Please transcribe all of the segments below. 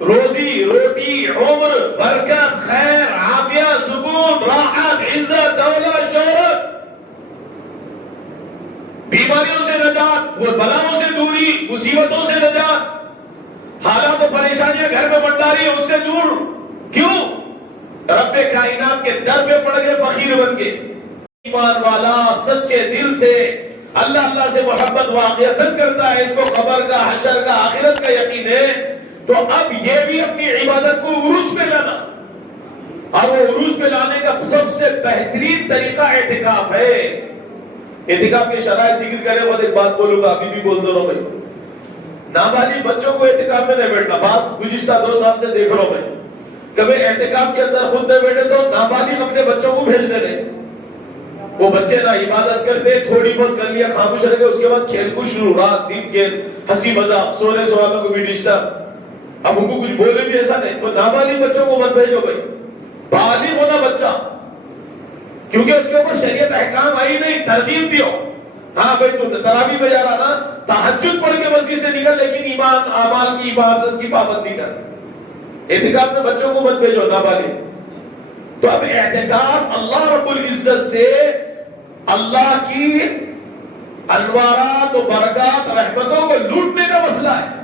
روزی روٹی عمر برکت خیر عافیہ سکون راحت عزت دولت شہرت بیماریوں سے نجات بلاؤں سے دوری مصیبتوں سے نجات حالات و پریشانیاں گھر میں منڈا رہی ہے اس سے دور کیوں رب کائنات کے در پہ پڑ گئے فقیر بن کے ایمان والا سچے دل سے اللہ سے محبت واقعتاً کرتا ہے اس کو قبر کا حشر کا آخرت کا یقین ہے تو اب یہ بھی اپنی عبادت کو عروج پہ لانا اور وہ عروج پہ لانے کا سب سے بہترین طریقہ اعتکاف ہے اعتکاف کے شرائط ذکر کرے وہ ایک بات بولوں گا ابھی بھی بول دو بھائی نابالغ بچوں کو اعتکاف میں نہیں بیٹھنا بس گزشتہ 2 سال سے دیکھ رہا ہوں میں کبھی اعتکاف کے اندر خود نہیں بیٹھے تو نابالغ اپنے بچوں کو بھیج دے رہے وہ بچے نہ عبادت کرتے تھوڑی بہت کر لیا خاموش رہ گئے اس کے بعد کھیل کود شروع رات دن کے ہنسی مذاق سونے سوالوں کو بھی ڈسٹرب اب ان کو کچھ بولے بھی ایسا نہیں تو نابالغ بچوں کو مت بھیجو بھائی بالغ ہونا بچہ کیونکہ اس کے اوپر شریعت احکام آئی نہیں ترغیب بھی ہو ہاں بھائی تو تراویح میں جا رہا نا تہجد پڑھ کے مسجد سے نکل لیکن ایمان اعمال کی عبادت کی پابندی کر اعتکاف میں بچوں کو مت بھیجو نابالغ تو اب اعتکاف اللہ رب العزت سے اللہ کی انوارات و برکات رحمتوں کو لوٹنے کا مسئلہ ہے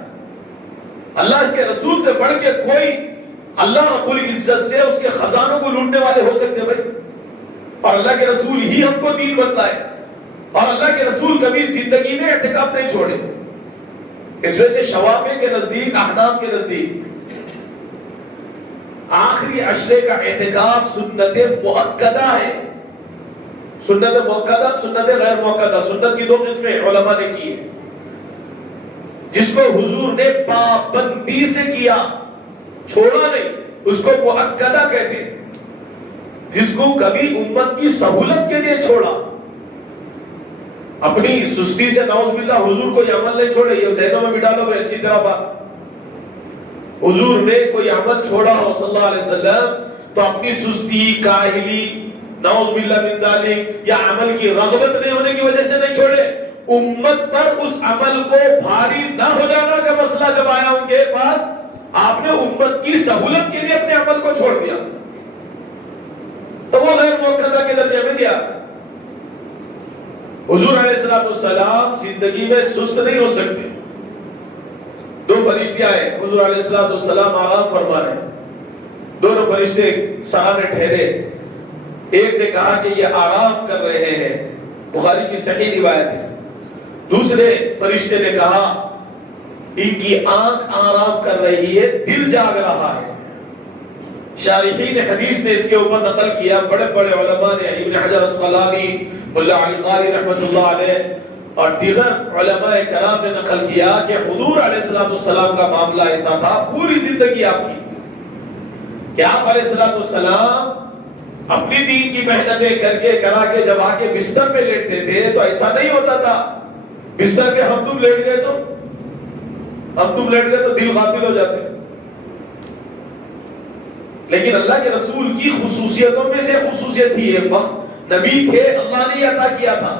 اللہ کے رسول سے بڑھ کے کوئی اللہ رب العزت سے اس کے خزانوں کو لوٹنے والے ہو سکتے بھائی اور اللہ کے رسول ہی ہم کو دین بتلائے اور اللہ کے رسول کبھی زندگی میں اعتکاف نہیں چھوڑے اس وجہ سے شوافع کے نزدیک احناف کے نزدیک آخری عشرے کا اعتکاف سنت مؤکدہ ہے سنت مؤکدہ سنت غیر مؤکدہ سنت کی 2 قسمیں علماء نے کی ہے جس کو حضور نے پابندی سے کیا چھوڑا نہیں اس کو مؤکدہ کہتے ہیں جس کو کبھی امت کی سہولت کے لیے چھوڑا اپنی سستی سے نعوذ باللہ حضور کو یہ عمل نہیں چھوڑے یہ ذہنوں میں بٹھا لو بھائی اچھی طرح بات حضور نے کوئی عمل چھوڑا ہو صلی اللہ علیہ وسلم تو اپنی سستی کاہلی نعوذ باللہ من ذالک یا عمل کی رغبت نہیں ہونے کی وجہ سے نہیں چھوڑے امت پر اس عمل کو بھاری نہ ہو جانا کا مسئلہ جب آیا ان کے پاس آپ نے امت کی سہولت کے لیے اپنے عمل کو چھوڑ دیا تو وہ غیر مؤکدہ کے درجے میں گیا حضور علیہ السلام زندگی میں سست نہیں ہو سکتے 2 فرشتے آئے حضور علیہ السلام آرام فرما رہے ہیں دونوں فرشتے سرانے ٹھہرے ایک نے کہا کہ یہ آرام کر رہے ہیں بخاری کی صحیح روایت ہے دوسرے فرشتے نے کہا ان کی آنکھ آرام کر رہی ہے دل جاگ رہا ہے شارحین حدیث نے اس کے اوپر نقل کیا بڑے بڑے علماء نے ابن حجر اسقلانی ملا علی قاری رحمۃ اللہ علیہ اور دیگر علماء کرام نے نقل کیا کہ حضور علیہ السلام کا معاملہ ایسا تھا پوری زندگی آپ کی کہ آپ علیہ السلام اپنی دین کی محنتیں کر کے کرا کے جب آ کے بستر پہ لیٹتے تھے تو ایسا نہیں ہوتا تھا بستر پہ ہم تم لیٹ گئے تو دل غافل ہو جاتے لیکن اللہ کے رسول کی خصوصیتوں میں سے خصوصیت ہی ہے وقت نبی تھے اللہ نے عطا کیا تھا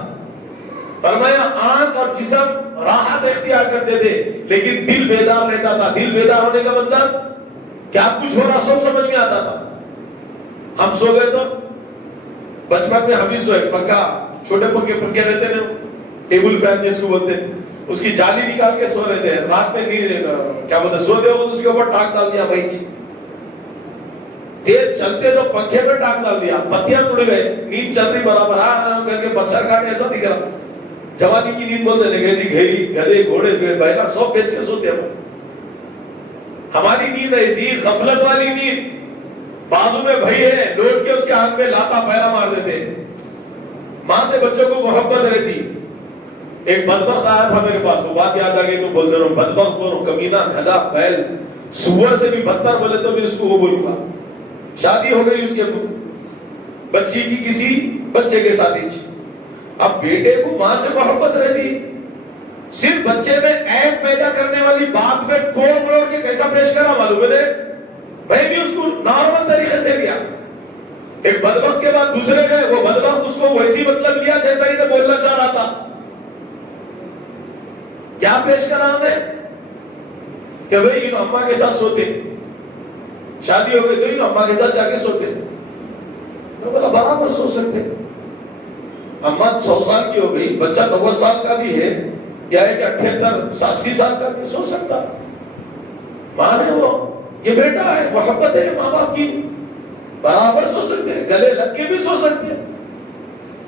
فرمایا آنکھ اور جسم راحت اختیار کرتے تھے لیکن دل بیدار رہتا تھا دل بیدار ہونے کا مطلب کیا کچھ ہو رہا سب سمجھ میں آتا تھا ہم سو گئے تو بچپن میں ہم ہی سوئے پکا چھوٹے پکے رہتے ہیں ٹیبل فین جس کو بولتے ہیں اس کی جالی نکال کے سو رہے تھے رات میں نیند کیا بولتے سو گئے اس کے اوپر ٹاک ڈال دیا بھائی تیز چلتے جو پنکھے پہ ٹاک ڈال دیا پتیاں ٹوٹ گئے نیند چل رہی برابر کر کے مچھر کاٹے ایسا دکھ رہا جوانی کی نیند بولتے تھے کیسی گھیری گدے گھوڑے بیٹا سب بیچ کے سوتے ہیں ہماری نیند ایسی غفلت والی نیند بازو میں بھائی ہے لوٹ کے اس کے آنکھ میں لاتا پیرا مار دیتے ماں سے بچوں کو محبت رہتی ایک بدبخت آیا تھا میرے پاس وہ بات یاد آ گئی تو بول دے رہا ہوں بدبخت بولو کمینہ کھدا بیل سور سے بھی بدتر بولے تو بھی اس کو وہ بولوں گا شادی ہو گئی اس کے بچی کی کسی بچے کے ساتھ ہی اب بیٹے کو ماں سے محبت رہتی صرف بچے میں عیب پیدا کرنے والی بات میں توڑ موڑ کے کیسا پیش کرا معلوم ہے میں بھی اس کو نارمل طریقے سے لیا ایک بدبخت کے بعد دوسرے گئے وہ بدبخت اس کو ویسی مطلب لیا جیسا ہی میں بولنا چاہ رہا تھا کیا پیش کرا ہم نے کہ بھئی انہوں اماں کے ساتھ سوتے، شادی ہو گئی تو انہوں اماں کے ساتھ جا کے سوتے. میں بولا برابر سو سکتے. اماں 100 سال کی ہو گئی، بچہ 90 سال کا بھی ہے یا ہے کہ 78 87 سال کا بھی سو سکتا. ماں ہے وہ، یہ بیٹا ہے، محبت ہے ماں باپ کی، برابر سو سکتے ہیں، گلے لگ کے بھی سو سکتے ہیں.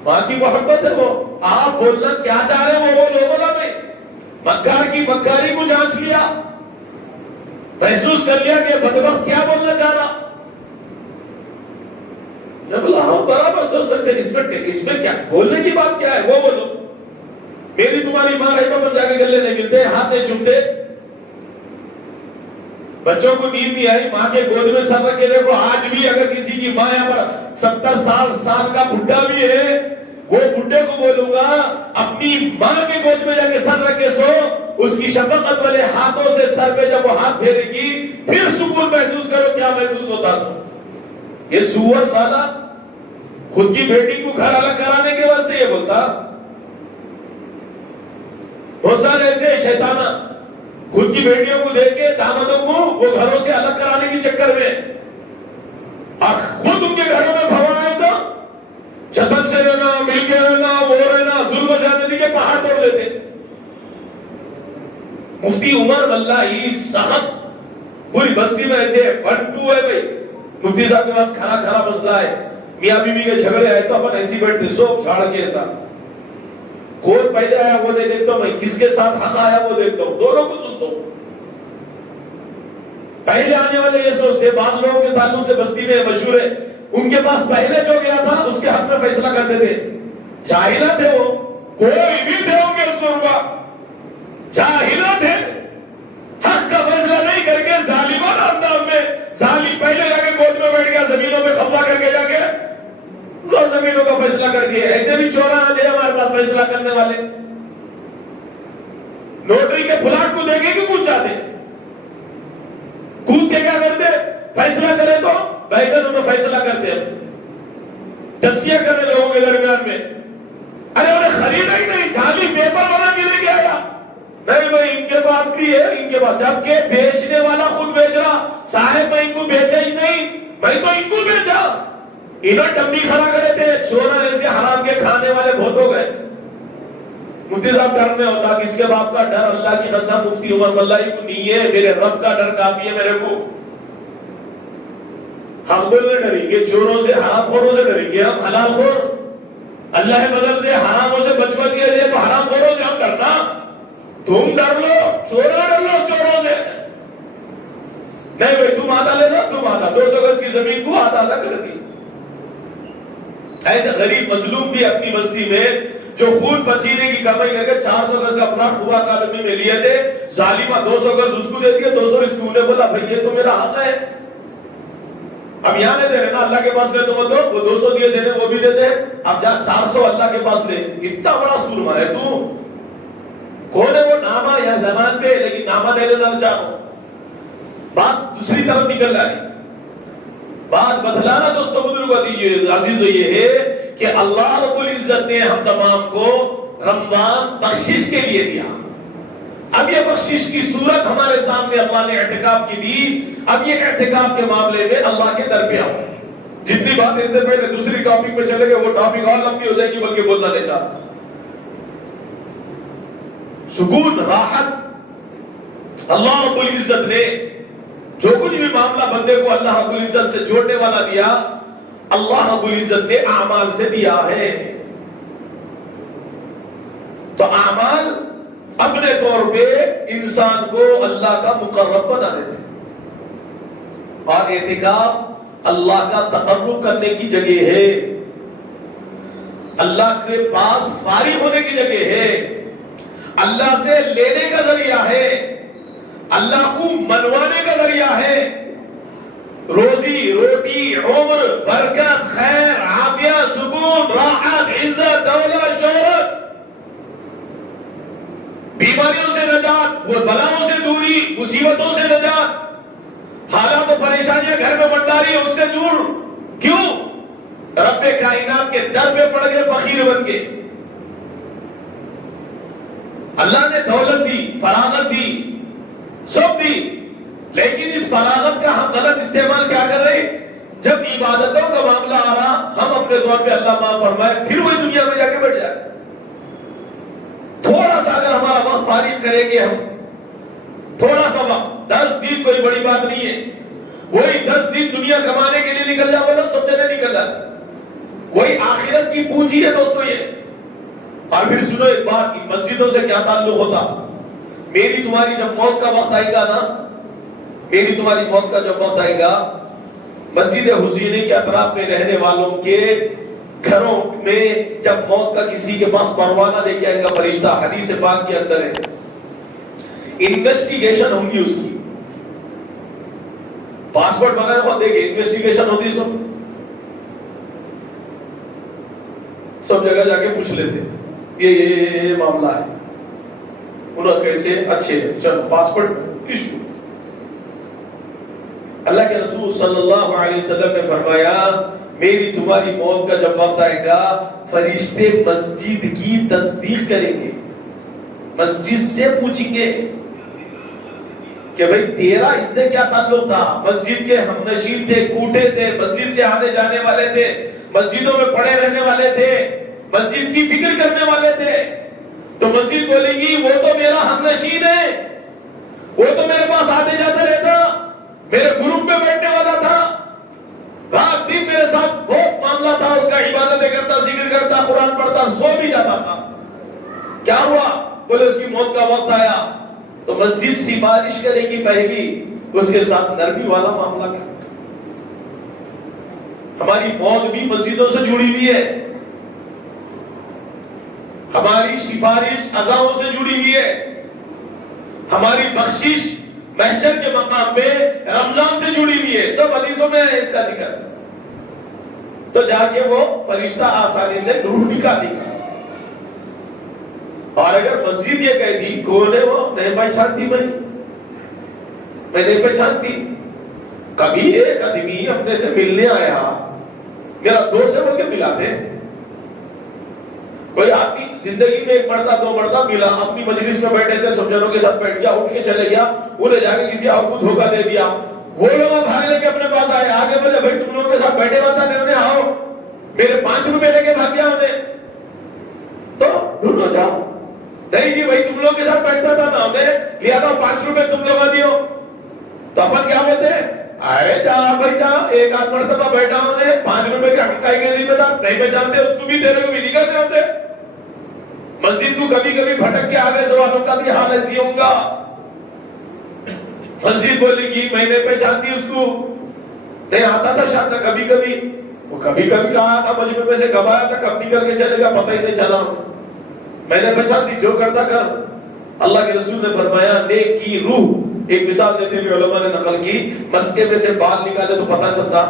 ماں کی محبت ہے وہ. آپ بولنا کیا چاہ رہے ہیں وہ بولو. بولا میں مکار کی مکاری کو جانچ لیا، محسوس کر لیا کہ بدبخت کیا بولنا چاہ رہا. جب بولا ہم برابر سو سکتے ہیں، اس میں کیا بولنے کی بات کیا ہے وہ بولو. میری تمہاری ماں ہے تو اپن جا کے گلے نہیں ملتے، ہاتھ نہیں چومتے. بچوں کو نیند نہیں آئی، ماں کے گود میں سر رکھے دیکھو. آج بھی اگر کسی کی ماں یہاں پر 70 سال کا بڈھا بھی ہے، وہ بڈھے کو بولوں گا اپنی ماں کے گود میں جا کے سر رکھ کے سو. اس کی شفقت والے ہاتھوں سے سر پہ جب وہ ہاتھ پھیرے گی پھر سکون محسوس کرو کیا محسوس ہوتا تھا. یہ سور سالہ خود کی بیٹی کو گھر الگ کرانے کے واسطے یہ بولتا. بہت سارے ایسے شیطانہ خود کی بیٹیوں کو دے کے دامادوں کو وہ گھروں سے الگ کرانے کے چکر میں، اور خود ان کے گھروں میں بھوا آئے تو چھتن سے رہنا، مل کے رہنا، وہ رہنا، ظلم زیادتی کے پہاڑ توڑ دیتے. مفتی عمر واللہ سخت پوری بستی میں ایسے 1-2 ہے بھائی. مفتی صاحب کے پاس کھڑا مسئلہ ہے، میاں بیوی کے جھگڑے آئے تو اپن ایسی بیٹھتے سوپ چھاڑ کے ایسا. کون پہلے آیا وہ نہیں دیکھتا ہوں میں، کس کے ساتھ حق آیا وہ دیکھتا ہوں، دونوں کو سنتا ہوں. پہلے آنے والے یہ سوچتے، بعض لوگوں کے تعلق سے بستی میں مشہور ہے، ان کے پاس پہلے جو گیا تھا اس کے حق میں فیصلہ کرتے تھے. جاہلہ تھے وہ، کوئی بھی تھے ہوں گے سربا، جاہلہ تھے. حق کا فیصلہ نہیں کر کے ظالمانہ انداز میں، ظالم پہلے جا کے گود میں بیٹھ گیا، زمینوں میں قبضہ کر کے جا کے دو زمینوں کا فیصلہ کر دیا. ایسے بھی چورا آ جائے ہمارے پاس فیصلہ کرنے والے. نوٹری کے پلاٹ کو دیکھے کہ کود جاتے، کود کے کیا کرتے، فیصلہ کرے تو بیگنوں میں فیصلہ کرتے ہیں، تصفیہ کرنے لوگوں کے درمیان میں. ارے انہیں خریدا ہی نہیں، جعلی پیپر بنا کے لے کے آیا. نہیں بھائی ان کے باپ بھی ہے، ان کے باپ، جبکہ بیچنے والا خود بیچ رہا. صاحب میں ان کو بیچا ہی نہیں، میں تو ان کو بیچا. انہوں ڈمی کھڑا کرے تھے. چورا ایسے حرام کے کھانے والے بہت ہو گئے. مفتی صاحب ڈرنے ہوتا، کس کے باپ کا ڈر؟ اللہ کی قسم مفتی عمر واللہ کو نہیں ہے، میرے رب کا ڈر کافی ہے میرے کو. ہم بولنے ڈریں گے چوروں سے، حرام خوروں سے ڈریں گے ہم. حلال خور اللہ بدل دے، حراموں سے بچ کے دے، تو حرام خوروں سے ہم ڈرنا. تم ڈر لو، چورا ڈر لو چوروں سے. نہیں بھائی تم آدھا لینا، تم آدھا، 200 گز کی زمین کو آدھا کر دی. ایسے غریب مظلوم بھی اپنی بستی میں جو خون پسینے کی کمائی کر کے 400 گز کا پلاٹ خوبا کالونی میں لیے تھے، ظالمہ 200 گز اس کو دیتی ہے، 200 اس کو. نے بولا بھائی یہ تو میرا حق ہے. اب یہاں نہیں دے رہے نا، اللہ کے پاس لے تو وہ 200 دیے دینے وہ بھی دیتے. اب جا 400 اللہ کے پاس لے. اتنا بڑا سورما ہے تو. کون ہے وہ؟ نامہ یا زبان پہ، لیکن نامہ دے لینا چاہو. بات دوسری طرف نکل رہی. بات بدلانا دوستو بزرگوں دیجیے عزیزو یہ ہے کہ اللہ رب العزت نے ہم تمام کو رمضان بخشش کے لیے دیا. اب یہ بخشش کی صورت ہمارے سامنے اللہ نے اعتکاف کی دی. اب یہ اعتکاف کے معاملے میں اللہ کے در پہ آؤ. جتنی بات اس سے پہلے دوسری ٹاپک پہ چلے گئے وہ ٹاپک اور لمبی ہو جائے گی، بلکہ بولنا نہیں چاہتا. سکون، راحت اللہ رب العزت نے جو کچھ بھی معاملہ بندے کو اللہ رب العزت سے جوڑنے والا دیا، اللہ رب العزت نے اعمال سے دیا ہے. تو اعمال اپنے طور پہ انسان کو اللہ کا مقرب بنا دیتے ہیں، اور اعتکاف اللہ کا تقرب کرنے کی جگہ ہے، اللہ کے پاس فارغ ہونے کی جگہ ہے، اللہ سے لینے کا ذریعہ ہے، اللہ کو منوانے کا ذریعہ ہے. روزی روٹی، عمر، برکت، خیر، عافیہ، سکون، راحت، عزت، دولت، شہرت، بیماریوں سے نجات، بلاؤں سے دوری، مصیبتوں سے نجات، حالات و پریشانیاں گھر میں بنتا رہی اس سے دور. کیوں؟ رب کائنات کے در پہ پڑ گئے، فقیر بن گئے. اللہ نے دولت دی، فراغت دی، سب دی، لیکن اس فراغت کا ہم غلط استعمال کیا کر رہے ہیں؟ جب عبادتوں کا معاملہ آ رہا ہم اپنے دور پہ اللہ معاف فرمائے پھر وہی دنیا میں جا کے بیٹھ جائے. تھوڑا سا اگر ہمارا وقت فارغ کریں گے ہم، تھوڑا سا وقت، 10 دن کوئی بڑی بات نہیں ہے، وہی 10 دن دنیا کمانے کے لیے نکل جائے، بولو سب جنے نکل جائے، وہی آخرت کی پونجی ہے دوستو یہ. اور پھر سنو ایک بات کی مسجدوں سے کیا تعلق ہوتا. میری تمہاری جب موت کا وقت آئے گا نا، میری تمہاری موت کا جب وقت آئے گا، مسجد حسینی کے اطراف میں رہنے والوں کے گھروں میں جب موت کا کسی کے پاس پروانہ لے کے آئے گا فرشتہ، حدیث پاک کے اندر ہے، انویسٹیگیشن ہوں گی اس کی. پاسپورٹ بنایا ہوا دیکھیں انویسٹیگیشن ہوتی سب جگہ جا کے پوچھ لیتے یہ معاملہ ہے، انہوں کیسے اچھے چلو پاسپورٹ ایشو. اللہ کے رسول صلی اللہ علیہ وسلم نے فرمایا میری تمہاری موت کا جب وقت آئے گا فرشتے مسجد کی تصدیق کریں گے، مسجد سے پوچھیں گے کہ بھئی تیرا اس سے کیا تعلق تھا. مسجد کے ہم نشین تھے، کوٹے تھے، مسجد سے آنے جانے والے تھے، مسجدوں میں پڑے رہنے والے تھے، مسجد کی فکر کرنے والے تھے. تو مسجد بولے گی وہ تو میرا ہم نشین ہے، وہ تو میرے پاس آتے جاتا رہتا، میرے گروپ میں بیٹھنے والا تھا، رات دن میرے ساتھ بہت معاملہ تھا اس کا، عبادتیں کرتا، ذکر کرتا، قرآن پڑھتا، سو بھی جاتا تھا. کیا ہوا؟ بولے اس کی موت کا وقت آیا تو مسجد سفارش کرے گی پہلی، اس کے ساتھ نرمی والا معاملہ کرتا. ہماری موت بھی مسجدوں سے جڑی ہوئی ہے، ہماری سفارش عزاؤں سے جڑی ہوئی ہے، ہماری بخشش محشر کے مقام پہ رمضان سے جڑی ہوئی ہے. سب حدیثوں میں ہے اس کا ذکر. تو جا کے وہ فرشتہ آسانی سے روح نکالے گا. اور اگر مسجد یہ کہہ دی کون ہے وہ نہیں پہچانتی، میں نہیں پہچانتی، کبھی ایک آدمی اپنے سے ملنے آیا، میرا دوست ہے بول کے ملا دے. کوئی آدمی زندگی میں ایک مرتبہ دو مرتبہ ملا، اپنی مجلس میں بیٹھے تھے، سب جنوں کے ساتھ بیٹھ گیا، اٹھ کے چلے گیا، انہیں جا کے کسی اور کو دھوکہ دے دیا. وہ لوگ بھاگ لے کے اپنے پاس آئے، آگے بولے بھائی تم لوگوں کے ساتھ بیٹھے ہوتا نہیں، انہیں آؤ، میرے 5 روپے لے کے بھاگ گیا انہیں. تو ڈھونڈو جاؤ، نہیں جی بھائی تم لوگ کے ساتھ بیٹھتا تھا نا، انہیں لیا تھا 5 روپے تم لوگ دیو. تو اپن کیا بولتے ہیں؟ ارے جا بھائی جا، ایک آدھ مرتبہ بیٹھا انہیں 5 روپے کے حقیقی کے ذمہ دار نہیں پہچانتے، اس کو بھی تیرے کو بھی نکل دے سے. مسجد کو کبھی کبھی بھٹک کے آگے سے والوں کا بھی حال ایسی ہوگا. مسجد بولے گی میں نے پہچانتی اس کو، نہیں آتا تھا شاید کبھی کبھی، وہ کبھی کبھی کہا تھا مجھے میں سے کب آیا تھا کب نکل کے چلے گا پتہ ہی نہیں چلا، میں نے پہچانتی جو کرتا کر. اللہ کے رسول نے فرمایا نیک کی روح، ایک مثال دیتے ہوئے علماء نے نقل کی، مسکے میں سے بال نکالے تو پتہ چلتا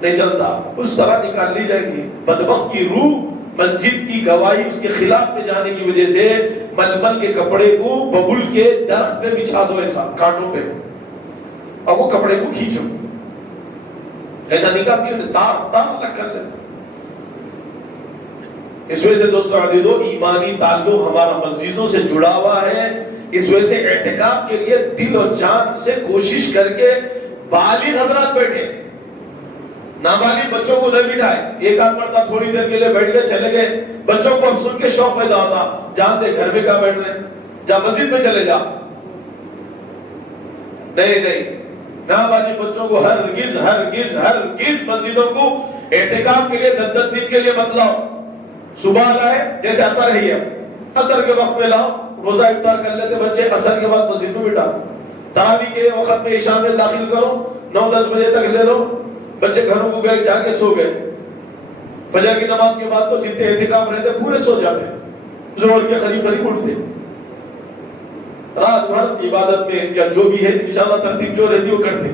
نہیں چلتا، اس طرح نکال لی جائے گی. بدبخت کی روح مسجد کی گواہی اس کے خلاف میں جانے کی وجہ سے ململ کے کپڑے کو ببول کے درخت پہ بچھا دو، ایسا کانٹوں پہ، اور وہ کپڑے کو کھینچو، ایسا نکالتی ہے تار تار الگ کر لیتے. اس وجہ سے دوستو عزیزو ایمانی تعلق ہمارا مسجدوں سے جڑا ہوا ہے. اس وجہ سے اعتکاف کے لیے دل و جان سے کوشش کر کے بالغ حضرات بیٹھے، نابالغ بچوں کو ادھر بٹھائے. ایک آدھ مرتبہ تھوڑی دیر کے لیے بیٹھ گئے چلے گئے، بچوں کو اب سن کے شوق پیدا ہوتا، جانتے گھر میں کہاں بیٹھ رہے ہیں، جا مسجد میں چلے جا. نہیں، نابالغ بچوں کو ہرگز ہرگز ہرگز مسجدوں کو اعتکاف کے لیے 10 دن کے لیے مت لاؤ. صبح لائے جیسے عصر ہے، عصر کے وقت میں لاؤ، روزہ افطار کر لیتے بچے، عصر کے بعد مسجد میں بٹھا. تراویح کے وقت میں عشاء میں داخل کرو، 9-10 بجے تک لے لو، بچے گھروں کو گئے جا کے سو گئے. فجر کی نماز کے بعد تو جتنے اعتکاف رہتے پورے سو جاتے ہیں، ظہر کے قریب اٹھتے، رات بھر عبادت میں یا جو بھی ہے انشاءاللہ ترتیب جو رہتی وہ کرتے.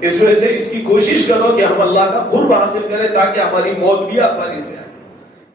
اس وجہ سے اس کی کوشش کرو کہ ہم اللہ کا قرب حاصل کریں تاکہ ہماری موت بھی آسانی سے آئے.